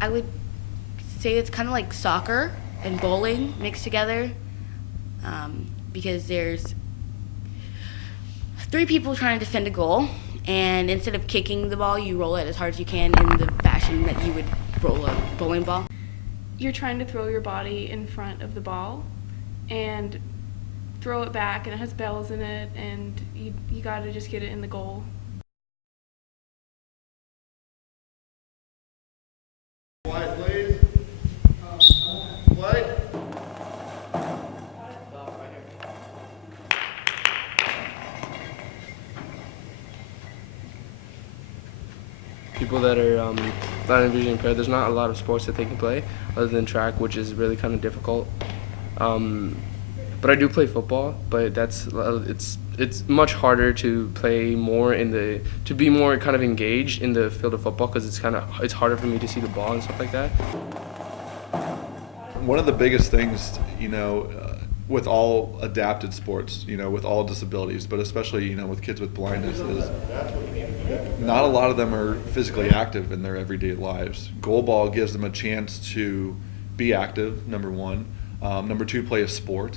I would say it's kind of like soccer and bowling mixed together, because there's three people trying to defend a goal, and instead of kicking the ball, you roll it as hard as you can in the fashion that you would roll a bowling ball. You're trying to throw your body in front of the ball and throw it back, and it has bells in it, and you got to just get it in the goal. Quiet, please. Quiet. People that are blind and visually impaired, there's not a lot of sports that they can play other than track, which is really kind of difficult. But I do play football, but it's much harder to play more to be more kind of engaged in the field of football, because it's harder for me to see the ball and stuff like that. One of the biggest things, with all adapted sports, with all disabilities, but especially, with kids with blindness, is not a lot of them are physically active in their everyday lives. Goalball gives them a chance to be active, number one. Number two, play a sport.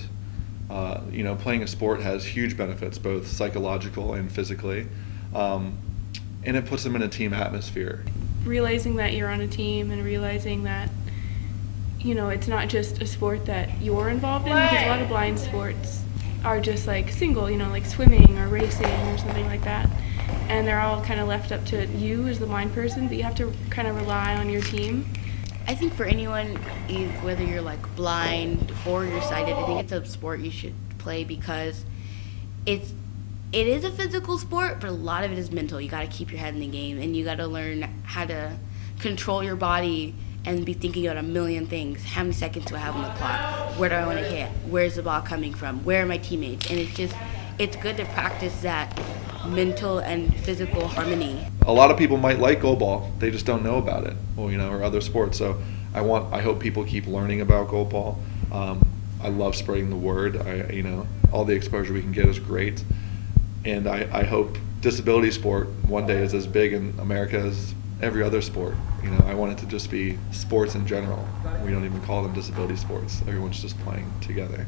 Playing a sport has huge benefits, both psychological and physically. And it puts them in a team atmosphere. Realizing that you're on a team and realizing that it's not just a sport that you're involved in, because a lot of blind sports are just like single, like swimming or racing or something like that. And they're all kind of left up to you as the blind person, but you have to kind of rely on your team. I think for anyone, whether you're like blind or you're sighted, I think it's a sport you should play, because it is a physical sport, but a lot of it is mental. You got to keep your head in the game, and you got to learn how to control your body and be thinking about a million things. How many seconds do I have on the clock? Where do I want to hit? Where's the ball coming from? Where are my teammates? And it's good to practice that mental and physical harmony. A lot of people might like goalball, they just don't know about it, or other sports. So I hope people keep learning about goalball. I love spreading the word. All the exposure we can get is great, and I hope disability sport one day is as big in America as every other sport. I want it to just be sports in general. We don't even call them disability sports. Everyone's just playing together.